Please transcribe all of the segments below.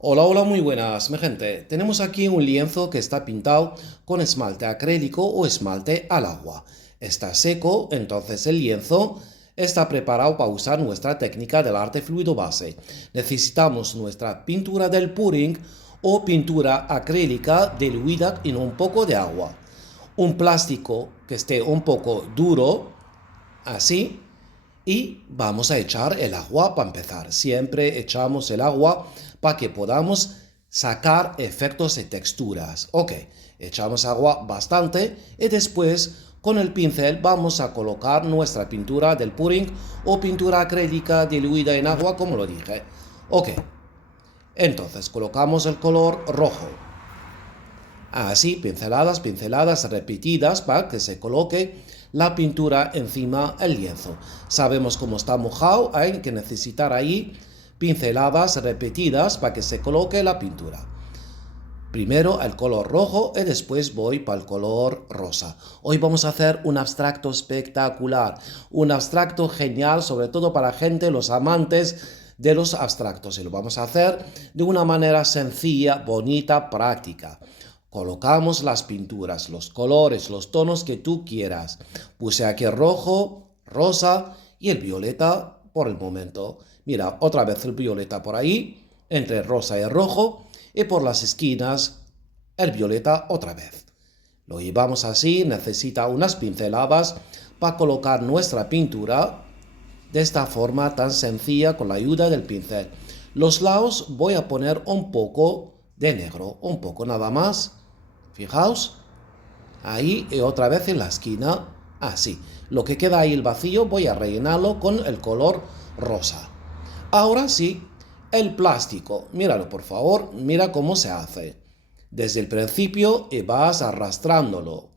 Hola, hola, muy buenas, mi gente. Tenemos aquí un lienzo que está pintado con esmalte acrílico o esmalte al agua. Está seco, entonces el lienzo está preparado para usar nuestra técnica del arte fluido base. Necesitamos nuestra pintura del puring o pintura acrílica diluida en un poco de agua. Un plástico que esté un poco duro, así, y vamos a echar el agua para empezar. Siempre echamos el agua para que podamos sacar efectos de texturas. Ok, echamos agua bastante y después con el pincel vamos a colocar nuestra pintura del puring o pintura acrílica diluida en agua, como lo dije. Ok, entonces colocamos el color rojo. Así, pinceladas, pinceladas repetidas para que se coloque la pintura encima del lienzo. Sabemos cómo está mojado, hay que necesitar ahí pinceladas repetidas para que se coloque la pintura. Primero el color rojo y después voy para el color rosa. Hoy vamos a hacer un abstracto espectacular, un abstracto genial, sobre todo para gente, los amantes de los abstractos. Y lo vamos a hacer de una manera sencilla, bonita, práctica. Colocamos las pinturas, los colores, los tonos que tú quieras. Puse aquí el rojo, rosa y el violeta por el momento. Mira, otra vez el violeta por ahí, entre el rosa y el rojo, y por las esquinas el violeta otra vez. Lo llevamos así, necesita unas pinceladas para colocar nuestra pintura de esta forma tan sencilla con la ayuda del pincel. Los lados voy a poner un poco de negro, un poco nada más. Fijaos, ahí y otra vez en la esquina, así. Lo que queda ahí el vacío voy a rellenarlo con el color rosa. Ahora sí, el plástico. Míralo por favor, mira cómo se hace. Desde el principio y vas arrastrándolo.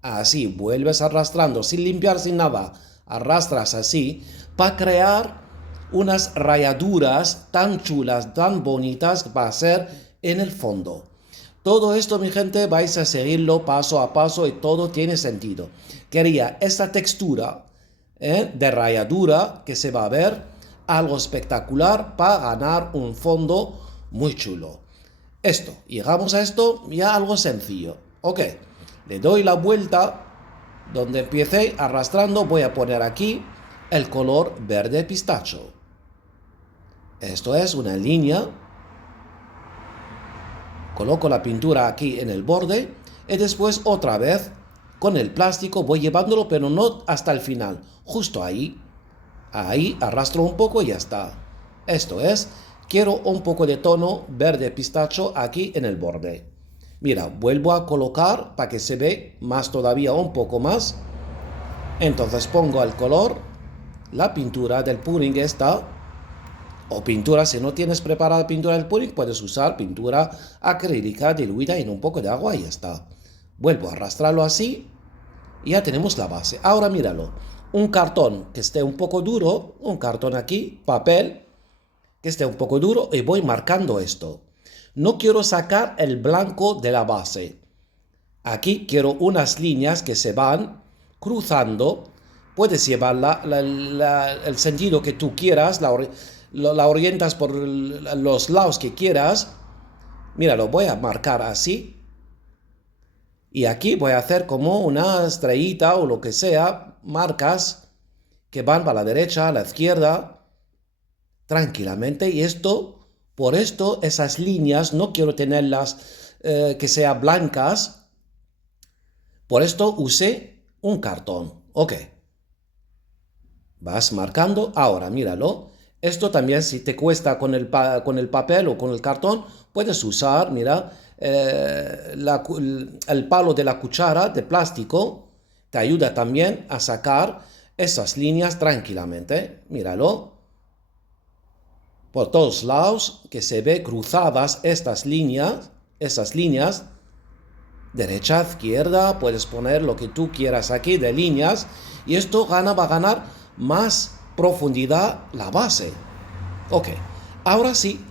Así, vuelves arrastrando sin limpiar, sin nada. Arrastras así para crear unas rayaduras tan chulas, tan bonitas que va a ser en el fondo. Todo esto, mi gente, vais a seguirlo paso a paso y todo tiene sentido. Quería esta textura de rayadura que se va a ver algo espectacular para ganar un fondo muy chulo. Esto, llegamos a esto ya algo sencillo. Ok, le doy la vuelta donde empiece arrastrando, voy a poner aquí el color verde pistacho. Esto es una línea. Coloco la pintura aquí en el borde y después otra vez con el plástico voy llevándolo, pero no hasta el final, justo ahí. Ahí arrastro un poco y ya está. Esto es, quiero un poco de tono verde pistacho aquí en el borde. Mira, vuelvo a colocar para que se ve más todavía un poco más. Entonces pongo el color, la pintura del pudding está. O pintura, si no tienes preparada pintura del pudding, puedes usar pintura acrílica diluida en un poco de agua y ya está. Vuelvo a arrastrarlo así y ya tenemos la base. Ahora míralo, un cartón que esté un poco duro, un cartón aquí, papel, que esté un poco duro y voy marcando esto. No quiero sacar el blanco de la base. Aquí quiero unas líneas que se van cruzando. Puedes llevar el sentido que tú quieras, la orientas por los lados que quieras. Mira, lo voy a marcar así. Y aquí voy a hacer como una estrellita o lo que sea, marcas que van para la derecha, a la izquierda, tranquilamente. Y esto, por esto, esas líneas no quiero tenerlas que sean blancas. Por esto usé un cartón. Ok. Vas marcando. Ahora, míralo. Esto también, si te cuesta con el papel o con el cartón, puedes usar, mira, el palo de la cuchara de plástico. Te ayuda también a sacar esas líneas tranquilamente. Míralo. Por todos lados, que se ve cruzadas estas líneas, esas líneas. Derecha, izquierda, puedes poner lo que tú quieras aquí de líneas y esto va a ganar más profundidad la base. Ok, ahora sí,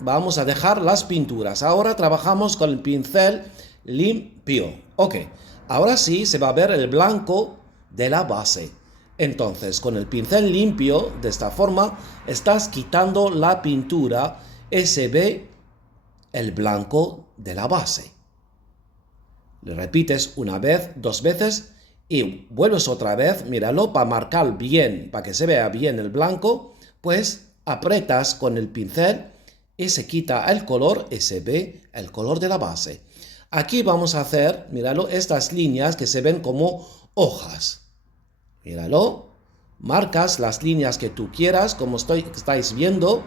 vamos a dejar las pinturas. Ahora trabajamos con el pincel limpio. Ok, ahora sí se va a ver el blanco de la base. Entonces, con el pincel limpio, de esta forma, estás quitando la pintura y se ve el blanco de la base. Le repites una vez, dos veces y vuelves otra vez, míralo, para marcar bien, para que se vea bien el blanco, pues aprietas con el pincel y se quita el color y se ve el color de la base. Aquí vamos a hacer, míralo, estas líneas que se ven como hojas. Míralo, marcas las líneas que tú quieras, como estáis viendo,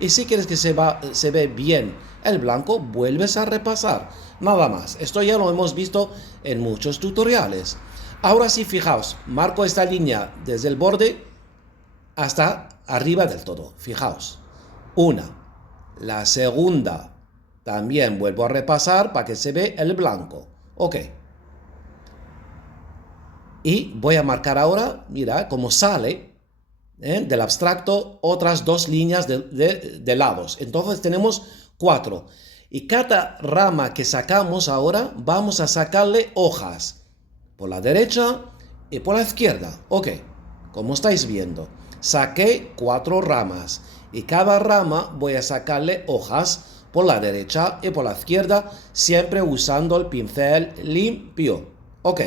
y si quieres que se ve bien el blanco, vuelves a repasar. Nada más. Esto ya lo hemos visto en muchos tutoriales. Ahora sí, fijaos, marco esta línea desde el borde hasta arriba del todo. Fijaos. Una. La segunda. También vuelvo a repasar para que se vea el blanco. Ok. Y voy a marcar ahora, mira, cómo sale del abstracto otras dos líneas de lados. Entonces tenemos 4. Y cada rama que sacamos ahora, vamos a sacarle hojas. Por la derecha y por la izquierda. Ok, como estáis viendo, saqué 4 ramas. Y cada rama voy a sacarle hojas por la derecha y por la izquierda, siempre usando el pincel limpio. Ok.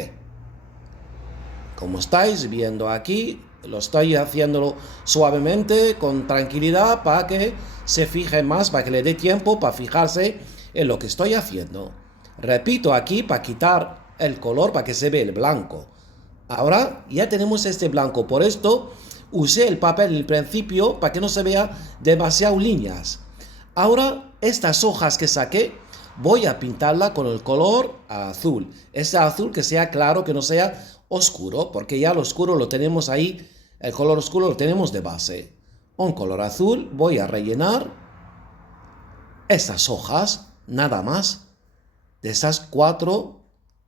Como estáis viendo aquí, lo estoy haciéndolo suavemente, con tranquilidad, para que se fije más, para que le dé tiempo para fijarse en lo que estoy haciendo. Repito aquí para quitar el color, para que se vea el blanco. Ahora ya tenemos este blanco, por esto usé el papel en el principio para que no se vea demasiado líneas. Ahora estas hojas que saqué voy a pintarla con el color azul. Este azul que sea claro, que no sea oscuro, porque ya lo oscuro lo tenemos ahí, el color oscuro lo tenemos de base. Un color azul, voy a rellenar estas hojas, nada más, de esas 4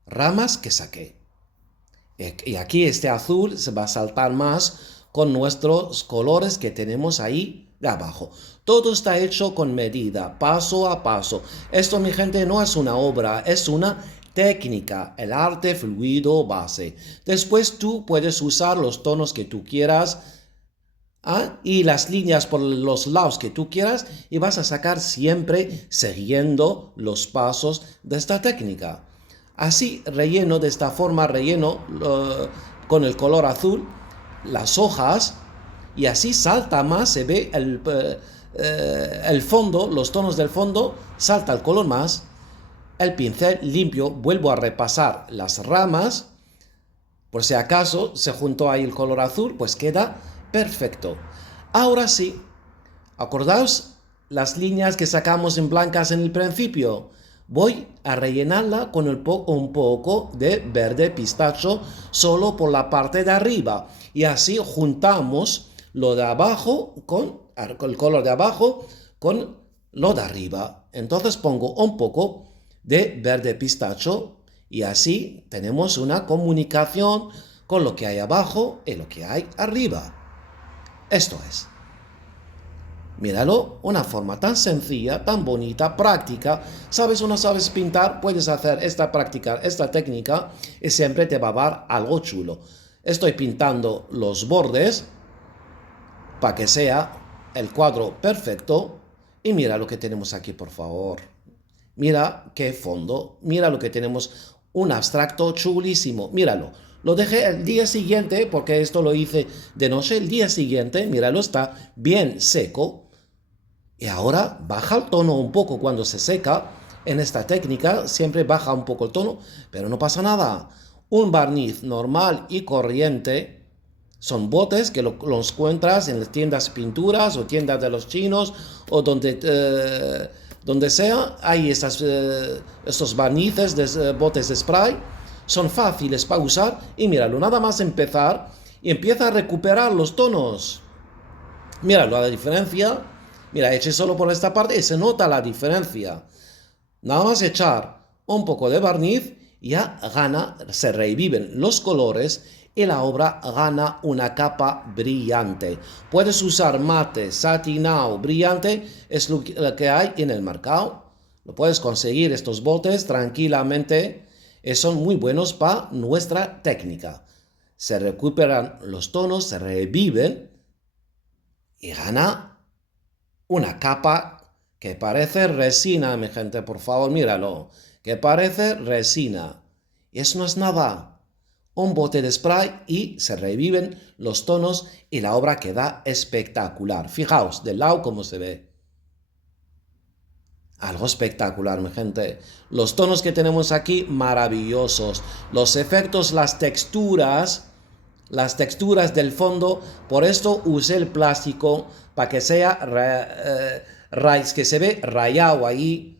ramas que saqué. Y aquí este azul se va a saltar más con nuestros colores que tenemos ahí de abajo. Todo está hecho con medida, paso a paso. Esto, mi gente, no es una obra, es una técnica, el arte fluido base. Después tú puedes usar los tonos que tú quieras y las líneas por los lados que tú quieras y vas a sacar siempre siguiendo los pasos de esta técnica. Así relleno, de esta forma relleno con el color azul las hojas y así salta más, se ve el fondo, los tonos del fondo, salta el color más. El pincel limpio, vuelvo a repasar las ramas, por si acaso se juntó ahí el color azul, pues queda perfecto. Ahora sí, acordaos las líneas que sacamos en blancas en el principio. Voy a rellenarla con un poco de verde pistacho solo por la parte de arriba. Y así juntamos lo de abajo con el color de abajo con lo de arriba. Entonces pongo un poco de verde pistacho y así tenemos una comunicación con lo que hay abajo y lo que hay arriba. Esto es. Míralo, una forma tan sencilla, tan bonita, práctica. ¿Sabes o no sabes pintar? Puedes hacer practicar esta técnica y siempre te va a dar algo chulo. Estoy pintando los bordes para que sea el cuadro perfecto. Y mira lo que tenemos aquí, por favor. Mira qué fondo. Mira lo que tenemos. Un abstracto chulísimo. Míralo. Lo dejé el día siguiente, porque esto lo hice de noche. El día siguiente, míralo, está bien seco. Y ahora baja el tono un poco cuando se seca. En esta técnica siempre baja un poco el tono, pero no pasa nada. Un barniz normal y corriente son botes que lo encuentras en las tiendas de pinturas o tiendas de los chinos o donde sea. Hay estos barnices de botes de spray. Son fáciles para usar y míralo, nada más empezar y empieza a recuperar los tonos. Míralo, la diferencia. Mira, eché solo por esta parte y se nota la diferencia. Nada más echar un poco de barniz, ya se reviven los colores y la obra gana una capa brillante. Puedes usar mate, satinado, brillante, es lo que hay en el mercado. Lo puedes conseguir estos botes tranquilamente y son muy buenos para nuestra técnica. Se recuperan los tonos, se reviven y gana una capa Que parece resina, mi gente, por favor, míralo. Que parece resina. Y eso no es nada. Un bote de spray y se reviven los tonos y la obra queda espectacular. Fijaos, del lado cómo se ve. Algo espectacular, mi gente. Los tonos que tenemos aquí, maravillosos. Los efectos, las texturas del fondo. Por esto usé el plástico para que sea que se ve rayado ahí.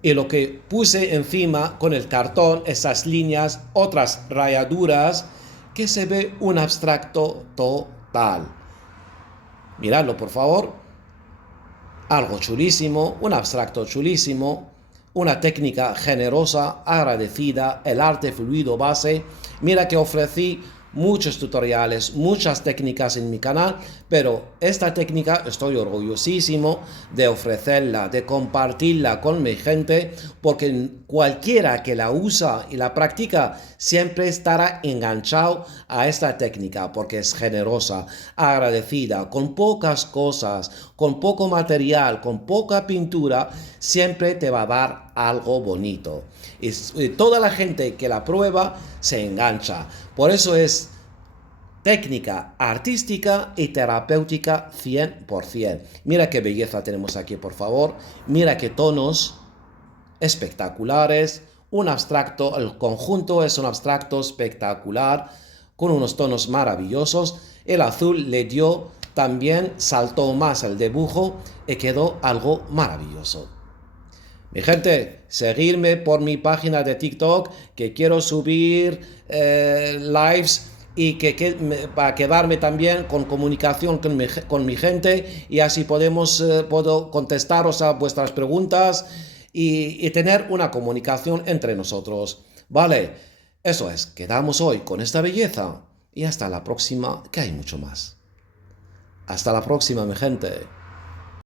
Y lo que puse encima con el cartón, esas líneas, otras rayaduras, que se ve un abstracto total. Miradlo, por favor. Algo chulísimo, un abstracto chulísimo, una técnica generosa, agradecida, el arte fluido base. Mira que ofrecí muchos tutoriales, muchas técnicas en mi canal, pero esta técnica estoy orgullosísimo de ofrecerla, de compartirla con mi gente, porque cualquiera que la usa y la practica siempre estará enganchado a esta técnica, porque es generosa, agradecida, con pocas cosas, con poco material, con poca pintura, siempre te va a dar algo bonito. Y toda la gente que la prueba se engancha. Por eso es técnica artística y terapéutica 100%. Mira qué belleza tenemos aquí, por favor. Mira qué tonos espectaculares. Un abstracto, el conjunto es un abstracto espectacular con unos tonos maravillosos. El azul le dio también, saltó más el dibujo y quedó algo maravilloso. Mi gente, seguirme por mi página de TikTok, que quiero subir lives y para quedarme también con comunicación con mi gente, y así puedo contestaros a vuestras preguntas y tener una comunicación entre nosotros. Vale, eso es, quedamos hoy con esta belleza y hasta la próxima, que hay mucho más. Hasta la próxima, mi gente.